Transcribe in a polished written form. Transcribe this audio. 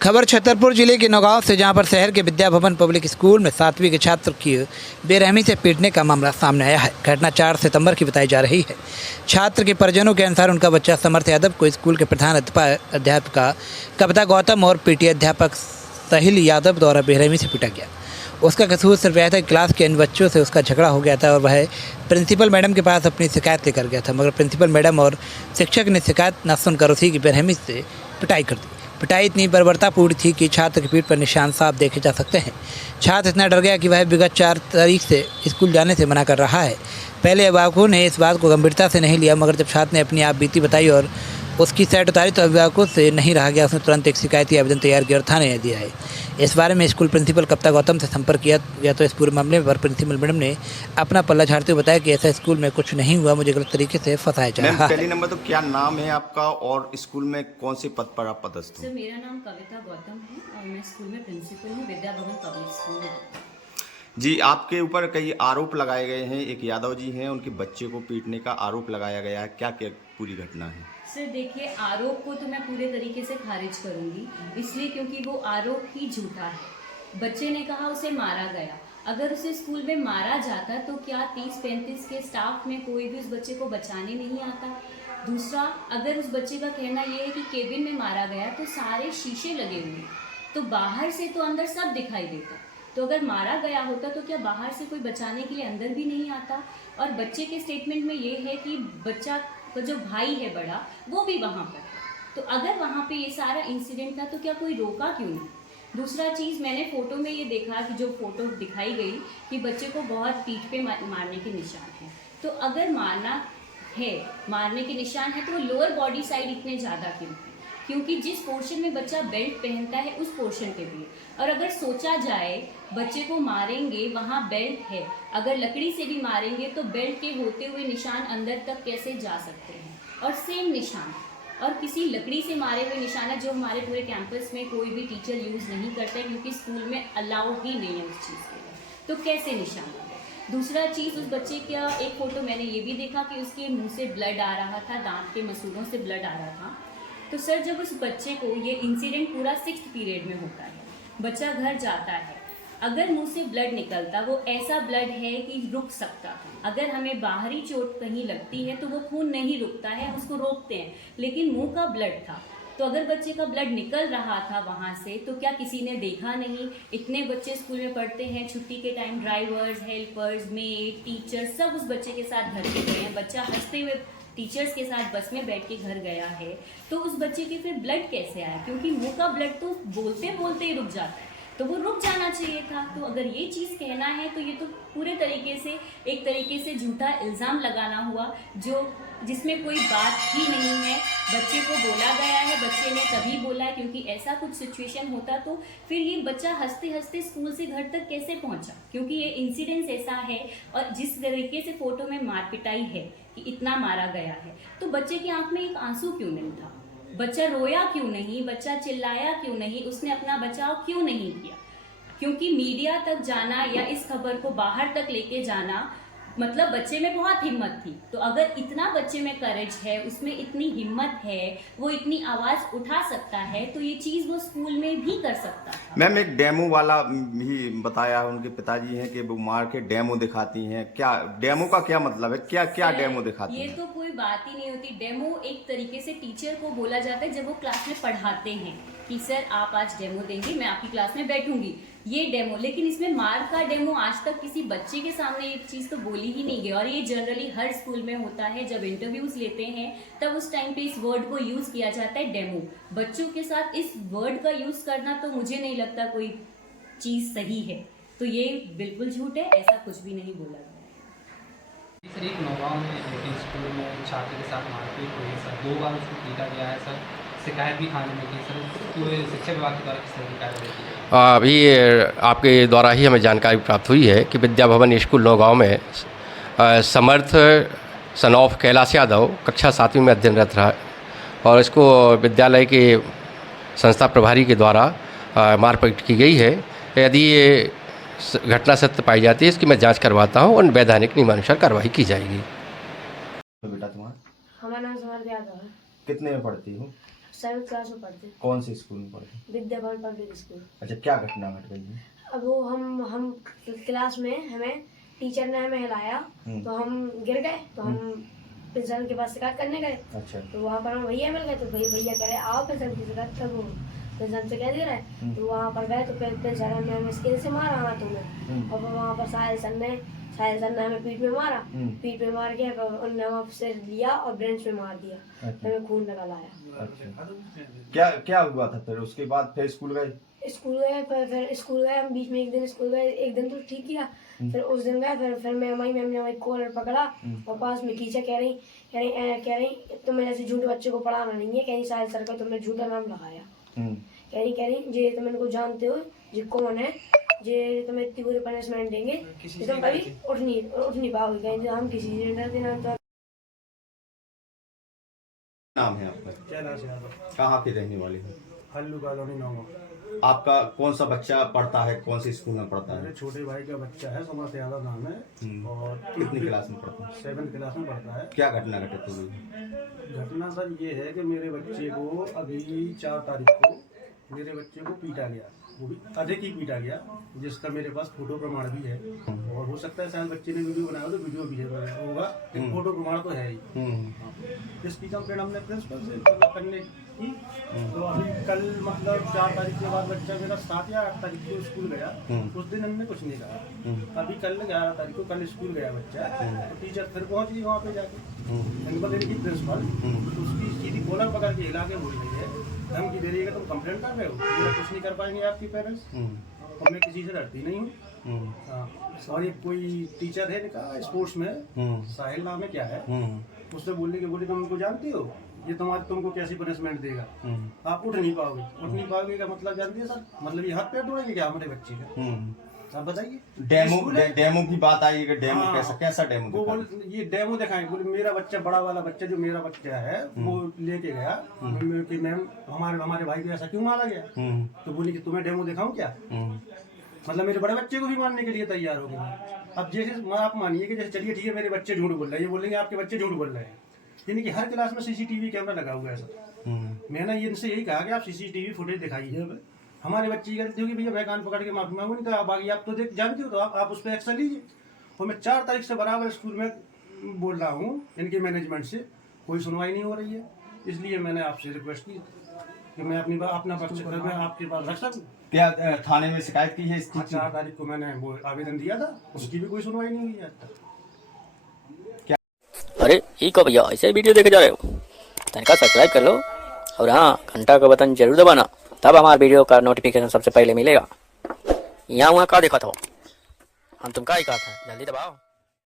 खबर छतरपुर जिले के नौगांव से, जहां पर शहर के विद्या भवन पब्लिक स्कूल में 7वीं के छात्र की बेरहमी से पीटने का मामला सामने आया है। घटना 4 सितंबर की बताई जा रही है। छात्र के परिजनों के अनुसार उनका बच्चा समर्थ यादव को स्कूल के प्रधान अध्यापिका कविता गौतम और पीटी अध्यापक साहिल यादव द्वारा बेरहमी से पीटा गया। उसका कसूर सिर्फ यह था कि क्लास के अन्य बच्चों से उसका झगड़ा हो गया था और वह प्रिंसिपल मैडम के पास अपनी शिकायत लेकर गया था, मगर प्रिंसिपल मैडम और शिक्षक ने शिकायत न सुनकर उसी की बेरहमी से पिटाई कर दी। पिटाई इतनी बर्बरतापूर्ण थी कि छात्र की पीठ पर निशान साफ देखे जा सकते हैं। छात्र इतना डर गया कि वह विगत 4 तारीख से स्कूल जाने से मना कर रहा है। पहले अभिभावकों ने इस बात को गंभीरता से नहीं लिया, मगर जब छात्र ने अपनी आप बीती बताई और उसकी सेट उतारी तो अभिभावकों से नहीं रहा गया। उसने तुरंत एक शिकायती आवेदन तैयार किया और थाने में दिया है। इस बारे में स्कूल प्रिंसिपल कविता गौतम से संपर्क किया गया तो इस पूरे मामले पर प्रिंसिपल मैडम ने अपना पल्ला झाड़ते हुए बताया कि ऐसा स्कूल में कुछ नहीं हुआ, मुझे गलत तरीके से फंसाया जा रहा है। पहली नंबर तो क्या नाम है आपका और स्कूल में कौन से पद पर आप पदस्थ हो? सर, मेरा नाम कविता गौतम है और मैं स्कूल में प्रिंसिपल हूँ, विद्या भवन पब्लिक स्कूल में। जी, आपके ऊपर कई आरोप लगाए गए हैं। एक यादव जी हैं, उनके बच्चे को पीटने का आरोप लगाया गया है। क्या क्या पूरी घटना है? सर देखिए, आरोप को तो मैं पूरे तरीके से खारिज करूंगी, इसलिए क्योंकि वो आरोप ही झूठा है। बच्चे ने कहा उसे मारा गया। अगर उसे स्कूल में मारा जाता तो क्या 30-35 के स्टाफ में कोई भी उस बच्चे को बचाने नहीं आता? दूसरा, अगर उस बच्चे का कहना यह है कि केबिन में मारा गया तो सारे शीशे लगे हुए, तो बाहर से तो अंदर सब दिखाई देता। तो अगर मारा गया होता तो क्या बाहर से कोई बचाने के लिए अंदर भी नहीं आता? और बच्चे के स्टेटमेंट में ये है कि बच्चा का जो भाई है बड़ा, वो भी वहाँ पर है। तो अगर वहाँ पे ये सारा इंसिडेंट था तो क्या कोई रोका क्यों नहीं? दूसरा चीज़, मैंने फ़ोटो में ये देखा कि जो फ़ोटो दिखाई गई कि बच्चे को बहुत पीठ पे मारने के निशान हैं। तो अगर मारने के निशान है तो वो लोअर बॉडी साइड इतने ज़्यादा क्यों है? क्योंकि जिस पोर्शन में बच्चा बेल्ट पहनता है उस पोर्शन पे भी, और अगर सोचा जाए बच्चे को मारेंगे वहाँ बेल्ट है, अगर लकड़ी से भी मारेंगे तो बेल्ट के होते हुए निशान अंदर तक कैसे जा सकते हैं? और सेम निशान और किसी लकड़ी से मारे हुए निशान है जो हमारे पूरे कैंपस में कोई भी टीचर यूज़ नहीं करते क्योंकि स्कूल में अलाउड ही नहीं है उस चीज़ के लिए, तो कैसे निशान है? दूसरा चीज़, उस बच्चे का एक फ़ोटो मैंने ये भी देखा कि उसके मुंह से ब्लड आ रहा था, दांत के मसूड़ों से ब्लड आ रहा था। तो सर, जब उस बच्चे को, ये इंसिडेंट पूरा 6th पीरियड में होता है, बच्चा घर जाता है, अगर मुंह से ब्लड निकलता, वो ऐसा ब्लड है कि रुक सकता है। अगर हमें बाहरी चोट कहीं लगती है तो वो खून नहीं रुकता है, उसको रोकते हैं, लेकिन मुंह का ब्लड था। तो अगर बच्चे का ब्लड निकल रहा था वहाँ से तो क्या किसी ने देखा नहीं? इतने बच्चे स्कूल में पढ़ते हैं, छुट्टी के time drivers, helpers, made, teachers सब उस बच्चे के साथ घर पे गए हैं। बच्चा हंसते हुए टीचर्स के साथ बस में बैठ के घर गया है, तो उस बच्चे के फिर ब्लड कैसे आया? क्योंकि मुंह का ब्लड तो बोलते बोलते ही रुक जाता है, तो वो रुक जाना चाहिए था। तो अगर ये चीज़ कहना है तो ये तो पूरे तरीके से एक तरीके से झूठा इल्ज़ाम लगाना हुआ, जिसमें कोई बात ही नहीं है। बच्चे को बोला गया है, बच्चे ने तभी बोला है क्योंकि ऐसा कुछ सिचुएशन होता तो फिर ये बच्चा हंसते हंसते स्कूल से घर तक कैसे पहुंचा? क्योंकि ये इंसिडेंस ऐसा है और जिस तरीके से फ़ोटो में मार पिटाई है कि इतना मारा गया है, तो बच्चे की आंख में एक आंसू क्यों नहीं था? बच्चा रोया क्यों नहीं? बच्चा चिल्लाया क्यों नहीं? उसने अपना बचाव क्यों नहीं किया? क्योंकि मीडिया तक जाना या इस खबर को बाहर तक लेके जाना, मतलब बच्चे में बहुत हिम्मत थी। तो अगर इतना बच्चे में करेज है, उसमें इतनी हिम्मत है, वो इतनी आवाज़ उठा सकता है, तो ये चीज़ वो स्कूल में भी कर सकता था। मैम, एक डेमो वाला भी बताया, उनके पिताजी हैं कि वो मार के डेमो दिखाती हैं। क्या डेमो का क्या मतलब है? क्या क्या डेमो दिखाती हैं? ये तो कोई बात ही नहीं होती। डेमो एक तरीके से टीचर को बोला जाता है जब वो क्लास में पढ़ाते हैं कि सर आप आज डेमो देंगे, मैं आपकी क्लास में बैठूंगी, ये डेमो। लेकिन इसमें मार का डेमो आज तक किसी बच्चे के सामने ये चीज़ तो बोली ही नहीं गई, और ये जनरली हर स्कूल में होता है। जब इंटरव्यूज लेते हैं तब उस टाइम पे इस वर्ड को यूज़ किया जाता है, डेमो। बच्चों के साथ इस वर्ड का यूज़ करना तो मुझे नहीं लगता कोई चीज़ सही है, तो ये बिल्कुल झूठ है, ऐसा कुछ भी नहीं बोला गया। सर, एक नौगांव में एक स्कूल में छात्र के साथ मारपीट हुई सर, 2 बार उसको पीटा गया है सर, शिकायत भी थाने में की सर, पूरे शिक्षा विभाग के द्वारा किस तरह की कार्रवाई की है? अभी आपके द्वारा ही हमें जानकारी प्राप्त हुई है कि विद्या भवन स्कूल नौगांव में समर्थ सन ऑफ कैलाश यादव कक्षा 7वीं में अध्ययनरत रहा और इसको विद्यालय के संस्था प्रभारी के द्वारा मारपीट की गई है। यदि ये घटना सत्य पाई जाती है, इसकी मैं जांच करवाता हूं और वैधानिक नियमानुसार कार्रवाई की जाएगी। तो बेटा तुम्हारा हमारा नाम समर्थ यादव है। कितने में पढ़ती हो? 7th क्लास में पढ़ते, कौन से स्कूल में पढ़ते? Vidya Bhavan public school. अच्छा, क्या घटना घट गई है? अब वो हम क्लास में हमें टीचर ने हमें हिलाया तो हम गिर गए, तो हम प्रिंसिपल के पास शिकायत करने गए। अच्छा। तो वहाँ पर हम भैया मिल गए, तो भैया कह रहे आओ प्रिंसिपल की शिकायत कर, वो प्रिंसिपल से कह दे रहा है। तो वहाँ पर गए तो प्रिंसिपल ने हमें स्केल से मारा हाथों में, और वहाँ पर साहिल सर ने हमें पीठ में मारा, पीठ में मार के उन्होंने वहाँ से लिया और ब्रेंच में मार दिया। अच्छा। हमें खून निकल आया। क्या क्या हुआ था फिर? उसके बाद फिर स्कूल गए? फिर स्कूल गए हम, बीच में एक दिन स्कूल गए, एक दिन तो ठीक किया, फिर उस दिन गए, फिर मैम ने हमारी कॉलर पकड़ा और पास में खींचा, कह रही तुम्हें ऐसे झूठे बच्चे को पढ़ाना नहीं है, कह रही साहिल सर का तुमने झूठा नाम लगाया, कह रही जे तुम इनको जानते हो जे कौन है, जे तुम्हें इतनी बुरी पनिशमेंट देंगे कि तुम कभी उठ नहीं पाओगे, कहीं हम किसी से डरते ना। नाम है आपका? कैलाश यादव, कहाँ के रहने वाले हैं? हल्लू कॉलोनी नौगो। आपका कौन सा बच्चा पढ़ता है, कौन से स्कूल में पढ़ता है? मेरे छोटे भाई का बच्चा है, समर्थ यादव नाम है, और कितनी क्लास में पढ़ता है? 7th क्लास में पढ़ता है। क्या घटना घटित हुई? घटना सर ये है कि मेरे बच्चे को अभी 4 तारीख को मेरे बच्चे को पीटा गया, वो भी अधिक ही पीटा गया, जिसका मेरे पास फोटो प्रमाण भी है, और हो सकता है शायद बच्चे ने वीडियो बनाया हो तो वीडियो भी है होगा, फोटो प्रमाण तो है ही। इसकी कंप्लेंट हमने प्रिंसिपल से करने की, तो अभी कल मतलब 4 तारीख के बाद बच्चा मेरा 7 या 8 तारीख को स्कूल गया, उस दिन हमने कुछ नहीं कहा। अभी कल 11 तारीख को कल स्कूल गया बच्चा, तो टीचर फिर पहुंच गई वहाँ पे जाके, प्रिंसिपल उसकी सीधी कॉलर पकड़ के हिला के बोल रही है, धमकी दे रही है कि तुम कंप्लेंट कर रहे हो, मेरा कुछ नहीं कर पाएंगे आपके पेरेंट्स, और मैं किसी से डरती नहीं हूँ। और ये कोई टीचर है निकाह स्पोर्ट्स में, साहिल नाम है क्या है, उससे बोलने के बोली तुम उनको जानती हो, ये तुमको कैसी पनिशमेंट देगा, आप उठ नहीं पाओगे का मतलब जानती है सर, मतलब ये हाथ पैर तोड़ेंगे क्या हमारे बच्चे का? आप बताइए। डेमो की बात आई है, डेमो कैसा डेमो? वो ये डेमो दिखाएंगे, बोले मेरा बच्चा, बड़ा वाला बच्चा जो मेरा बच्चा है वो लेके गया कि मैम हमारे भाई को ऐसा क्यों मारा गया, तो बोली कि तुम्हें डेमो दिखाऊं क्या, मतलब मेरे बड़े बच्चे को भी मारने के लिए तैयार हो गए। अब जैसे आप मानिए कि जैसे चलिए ठीक है मेरे बच्चे झूठ बोल रहे हैं, ये बोलेंगे आपके बच्चे झूठ बोल रहे हैं, यानी कि हर क्लास में सीसीटीवी कैमरा लगा हुआ है सर। मैंने इनसे यही कहा कि आप सीसीटीवी फुटेज दिखाइए, हमारे बच्चे की गलती होगी भैया, मैं कान पकड़ के माफी मांगू, नहीं तो आप आगे आप तो देख जानते हो, तो आप उस पर एक्शन लीजिए। और मैं 4 तारीख से बराबर स्कूल में बोल रहा हूँ इनके मैनेजमेंट से, कोई सुनवाई नहीं हो रही है, इसलिए मैंने आपसे रिक्वेस्ट की कि मैं अपना बच्चा मैं आपके पास रख सकूँ। क्या थाने में शिकायत की है? 4 तारीख को मैंने वो आवेदन दिया था, उसकी भी कोई सुनवाई नहीं हुई है आज तक। अरे ये को भैया ऐसे वीडियो देखे जा रहे हो, तनिका सब्सक्राइब कर लो, और हाँ घंटा का बटन जरूर दबाना, तब हमारे वीडियो का नोटिफिकेशन सबसे पहले मिलेगा। यहाँ वहाँ का देखा था हम, तुम का ही कहा था, जल्दी दबाओ।